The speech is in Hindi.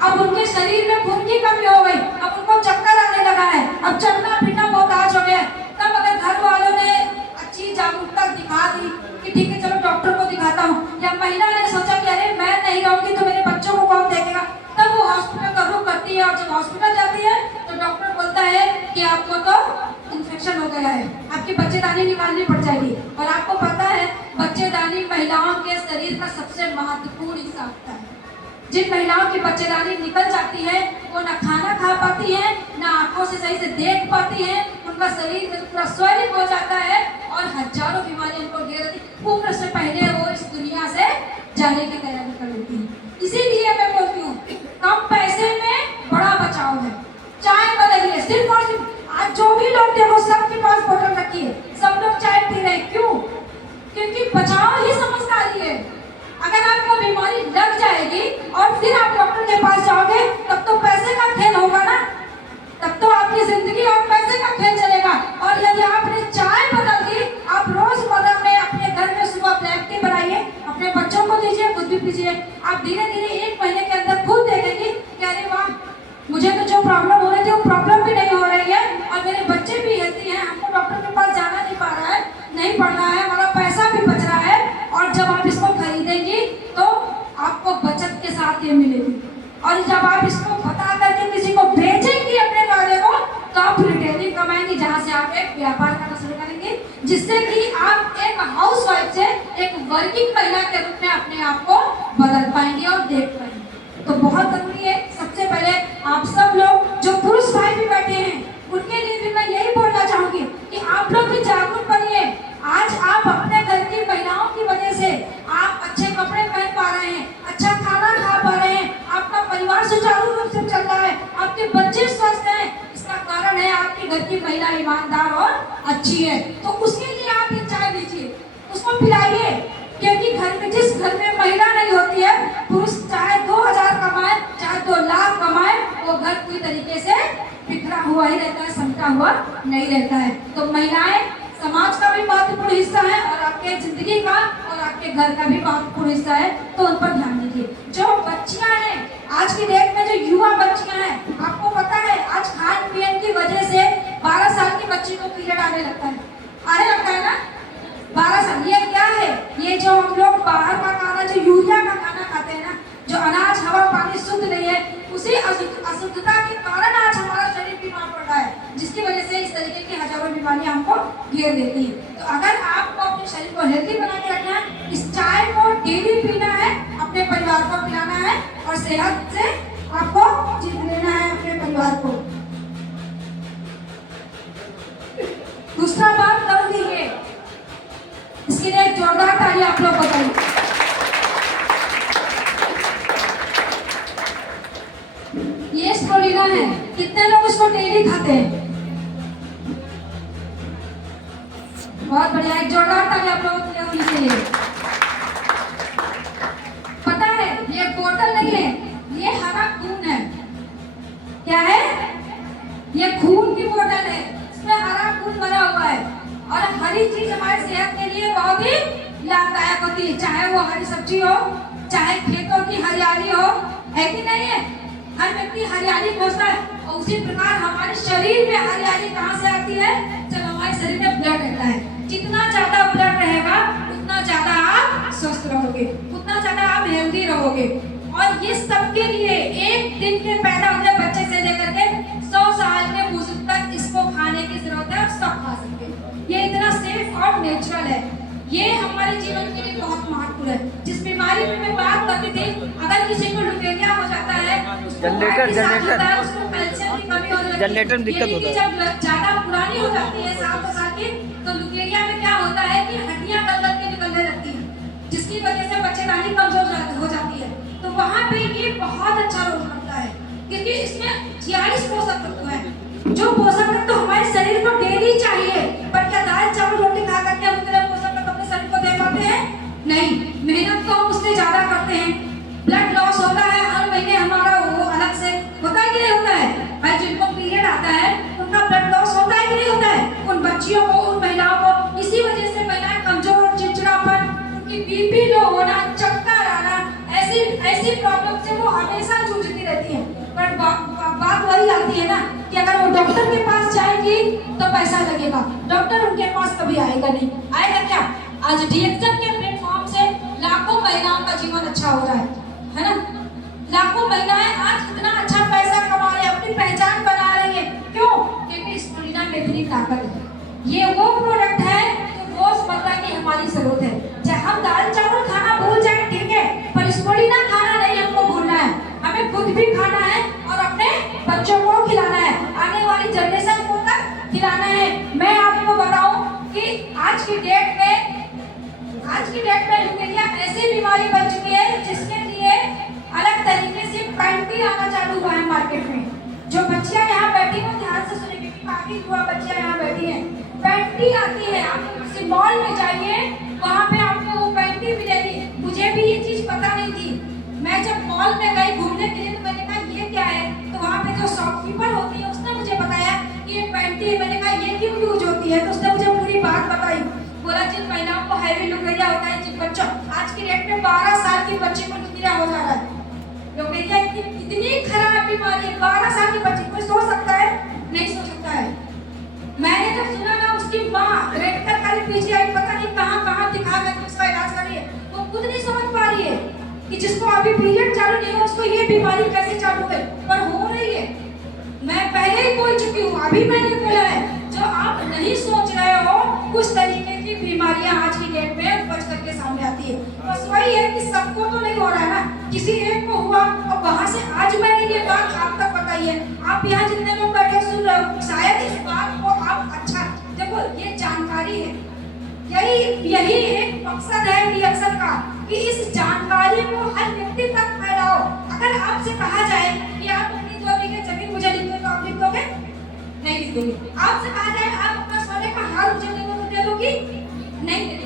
अब उनके शरीर में खून की कमी हो गई, अब उनको चक्कर आने लगा है, अब चलना फिरना मोहताज हो गया। तब अगर घर वालों ने अच्छी जागरूकता दिखा दी कि ठीक है चलो डॉक्टर को दिखाता हूँ, या महिला ने सोचा कि अरे मैं नहीं रहूंगी तो मेरे बच्चों को कौन देखेगा, तब वो हॉस्पिटल का रुख करती है। और जब हॉस्पिटल जाती है तो डॉक्टर बोलता है कि आपको तो इन्फेक्शन हो गया है, आपकी बच्चेदानी निकालनी पड़ जाएगी। और आपको पता है बच्चेदानी महिलाओं के शरीर का सबसे महत्वपूर्ण हिस्सा होता है। जिन महिलाओं की बच्चेदानी निकल जाती है वो ना खाना खा पाती है, ना आंखों से सही से देख पाती है, उनका शरीर पूरा स्वेलिंग हो जाता है और हजारों बीमारियां उनको घेर लेती है। उम्र से पहले वो इस दुनिया से जाने की तैयारी कर लेती है। इसीलिए मैं बोलती हूँ कम पैसे में बड़ा बचाव है। चाय बदलिए, सिर्फ और सिर्फ आज जो भी लोग देखो सबके पास बोतल रखी है, सब लोग चाय पी रहे हैं। क्यों? क्योंकि बचाव ही समझदारी है। अगर आपको बीमारी लग जाएगी और फिर आप डॉक्टर के पास जाओगे तब तो पैसे का खेल होगा ना, तब तो आपकी जिंदगी और पैसे का खेल चलेगा। और यदि आपने चाय बदल दी, आप रोजमर्रा में अपने घर में सुबह ब्लैक टी बनाइए, अपने बच्चों को दीजिए, खुद भी पीजिए, आप धीरे धीरे 1 महीने के अंदर खुद देखेंगे कि अरे वाह, मुझे तो जो प्रॉब्लम हो रही थी वो प्रॉब्लम भी नहीं हो रही है और मेरे बच्चे भी हेल्थी हैं, हमको डॉक्टर के पास जाना नहीं पा रहा है, नहीं पड़ रहा है, हमारा पैसा भी बच रहा है। और जब आप इसको खरीदेंगी तो आपको बचत के साथ ये मिलेगी। और जब आप इसको बता करके किसी को बेचेंगी अपने वाले को, तो आप रिटेलिंग कमाएंगी, जहाँ से आप एक व्यापार करना शुरू करेंगे, जिससे कि आप एक हाउसवाइफ से एक वर्किंग महिला के रूप में अपने आप को बदल पाएंगे और देख पाएंगे। तो बहुत जरूरी है। सबसे पहले आप सब लोग जो पुरुष भाई भी बैठे हैं उनके लिए भी मैं यही बोलना चाहूंगी कि आप लोग भी जागरूक बनिए। आज आप अपने घर की महिलाओं की वजह से आप अच्छे कपड़े पहन पा रहे हैं, अच्छा खाना खा पा रहे हैं, आपका परिवार सुचारू रूप से चल रहा है, आपके बच्चे स्वस्थ हैं, इसका कारण है आपके घर की महिला ईमानदार और अच्छी है। तो उसके लिए आप ये चाय लीजिए, उसको पिलाइए, क्योंकि घर में जिस घर में महिला नहीं होती है, पुरुष चाहे 2000 कमाए चाहे 2 लाख कमाए, वो घर पूरी तरीके से बिखरा हुआ ही रहता है, समटा हुआ नहीं रहता है। तो महिलाएं समाज का भी महत्वपूर्ण हिस्सा है और आपके जिंदगी का और आपके घर का भी महत्वपूर्ण हिस्सा है, तो उन पर ध्यान दीजिए। जो बच्चियां हैं आज की डेट में, जो युवा बच्चियां हैं, आपको पता है आज खान पीन की वजह से 12 साल की बच्ची को पीरियड आने लगता है ना, 12 साल। ये क्या है? ये जो हम लोग बाहर का खाना, जो यूरिया का खाना खाते हैं ना, जो अनाज हवा पानी शुद्ध नहीं है, उसी अशुद्धता के कारण आज हमारा शरीर बीमार पड़ रहा है, जिसकी वजह से इस तरीके की हजारों बीमारियां हमको घेर लेती हैं। तो अगर आपको अपने शरीर को हेल्दी बना के रखना है, इस चाय को डेली पीना है, अपने परिवार को पिलाना है और सेहत से आपको जीत लेना है अपने परिवार को। दूसरा बात करूंगी ये, इसके लिए एक जोरदार ताली आप लोग बताइए। ये स्प्रुलिना है, कितने लोग उसको डेली खाते हैं? बहुत बढ़िया, एक जोरदार ताली आप लोगों के लिए। पता है ये बोतल नहीं है, ये हरा खून है। क्या है? ये खून की बोतल है, इसमें हरा खून भरा हुआ है। और हरी चीज हमारी सेहत के लिए बहुत ही लाभदायक होती है, चाहे वो हरी सब्जी हो, चाहे खेतों की हरियाली हो, है कि नहीं है? हर व्यक्ति हरियाली खोजता है और उसी प्रकार हमारे शरीर में हरियाली कहाँ से आती है? जब हमारे शरीर में ब्लड रहता है। जितना ज्यादा ब्लड रहेगा उतना ज्यादा आप स्वस्थ रहोगे, उतना ज्यादा आप हेल्दी रहोगे। और ये सबके लिए एक दिन के पैदा हुए बच्चे से लेकर के 100 साल के बुजुर्ग तक इसको खाने की जरूरत है और सब खा सकते हैं। ये इतना सेफ और नेचुरल है, ये हमारे जीवन के लिए बहुत महत्वपूर्ण है। जिस बीमारी में मैं बात करती थी, अगर किसी को लुकेरिया हो जाता है, जनरेटर उसको कैल्शियम की कमी होने लगती है, जनरेटर में दिक्कत होता है। जब ज्यादा पुरानी हो जाती है, 7 साल की, तो लुकेरिया में क्या होता है कि हड्डियां गल के निकलने लगती है, जिसकी वजह से बच्चेदानी कमजोर हो जाती है। तो वहाँ पे ये बहुत अच्छा रोल करता है, क्योंकि इसमें 46 पोषक तत्व है। जो पोषक तत्व हमारे शरीर को डेली चाहिए, पर क्या दाल चावल रोटी खा करके हम इतने पोषक तत्व अपने शरीर को दे पाते हैं? नहीं, मेहनत तो हम उससे ज्यादा करते हैं। ब्लड लॉस होता है हर महीने हमारा, वो अलग से होता है कि नहीं होता है? भाई जिनको पीरियड आता है उनका ब्लड लॉस होता है कि नहीं होता है? उन बच्चियों को, उन महिलाओं को, इसी वजह से महिलाएं कमजोर, चिड़चिड़ापन, उनकी बीपी लो होना, चक्कर आना, ऐसी प्रॉब्लम से वो हमेशा जूझती रहती है। पैसा लगेगा, डॉक्टर उनके पास कभी आएगा नहीं। आएगा क्या? आज डीएक्सन के प्लेटफॉर्म से लाखों महिलाओं का जीवन अच्छा हो रहा है ना? लाखों महिलाएं आज इतना अच्छा पैसा कमा रही है, अपनी पहचान बना रही है। क्यों? क्योंकि स्पिरुलिना में इतनी ताकत है। ये वो प्रोडक्ट है जो रोजमर्रा की हमारी जरूरत है। चाहे हम दाल चावल खाना भूल जाए ठीक है, पर स्पिरुलिना खाना नहीं हमको भूलना है। हमें खुद भी खाना है और अपने बच्चों को खिलाना है, आने वाली जनरेशन को तक खिलाना है। मैं आपको बताऊं कि आज की डेट में लुकेरिया ऐसी बीमारी बन चुकी है जिसके लिए अलग तरीके से पैंटी आना चालू हुआ है मार्केट में। जो बच्चियां यहाँ बैठी हो ध्यान से सुने, क्योंकि काफी युवा बच्चियां यहाँ बैठी हैं। पैंटी आती है, आप किसी मॉल में जाइए, वहाँ पे आपको वो पैंटी मिलेगी। मुझे भी ये चीज पता नहीं थी। मैं जब मॉल में गई घूमने के लिए तो मैंने कहा ये क्या है, तो वहाँ पे जो शॉपकीपर होती है उसने मुझे बताया कि ये पैंटी है। मैंने कहा ये क्यों यूज होती है, तो उसने मुझे पूरी बात बताई। बोला जिन महिलाओं को हैवी लुकेरिया होता है, जिन बच्चों, आज की डेट में 12 साल के बच्चे को लुकेरिया हो जा रहा है। लुकेरिया इतनी खराब बीमारी है, 12 साल के बच्चे कोई सोच सकता है? नहीं सोच सकता है। मैंने जब सुना ना उसकी माँ रेड कर खाली पीछे आई, पता नहीं कहाँ दिखा कर उसका इलाज कर रही है, वो खुद नहीं समझ पा रही है कि जिसको अभी पीरियड चालू नहीं हो उसको ये बीमारी कैसे चालू है, पर हो रही है। मैं पहले ही बोल चुकी हूँ, अभी मैंने बोला है, जो आप नहीं सोच रहे हो उस तरीके की बीमारियां आज की डेट में बढ़ करके सामने आती है। बस वही है कि सबको तो नहीं हो रहा है ना, किसी एक को हुआ और वहां से आज मैंने ये बात आप तक बताई है। आप यहाँ जितने लोग बैठे सुन रहे हो, शायद इस बात को आप अच्छा देखो, ये जानकारी है, यही एक मकसद है रिएक्शन का कि इस जानकारी को हर व्यक्ति तक फैलाओ। अगर आपसे कहा जाए कि आप अपनी 2 बीघे जमीन मुझे लिख दो, तो आप लिख दोगे? नहीं लिख दोगे। आपसे कहा जाए आप अपना सोने का हार मुझे दे दोगी? नहीं।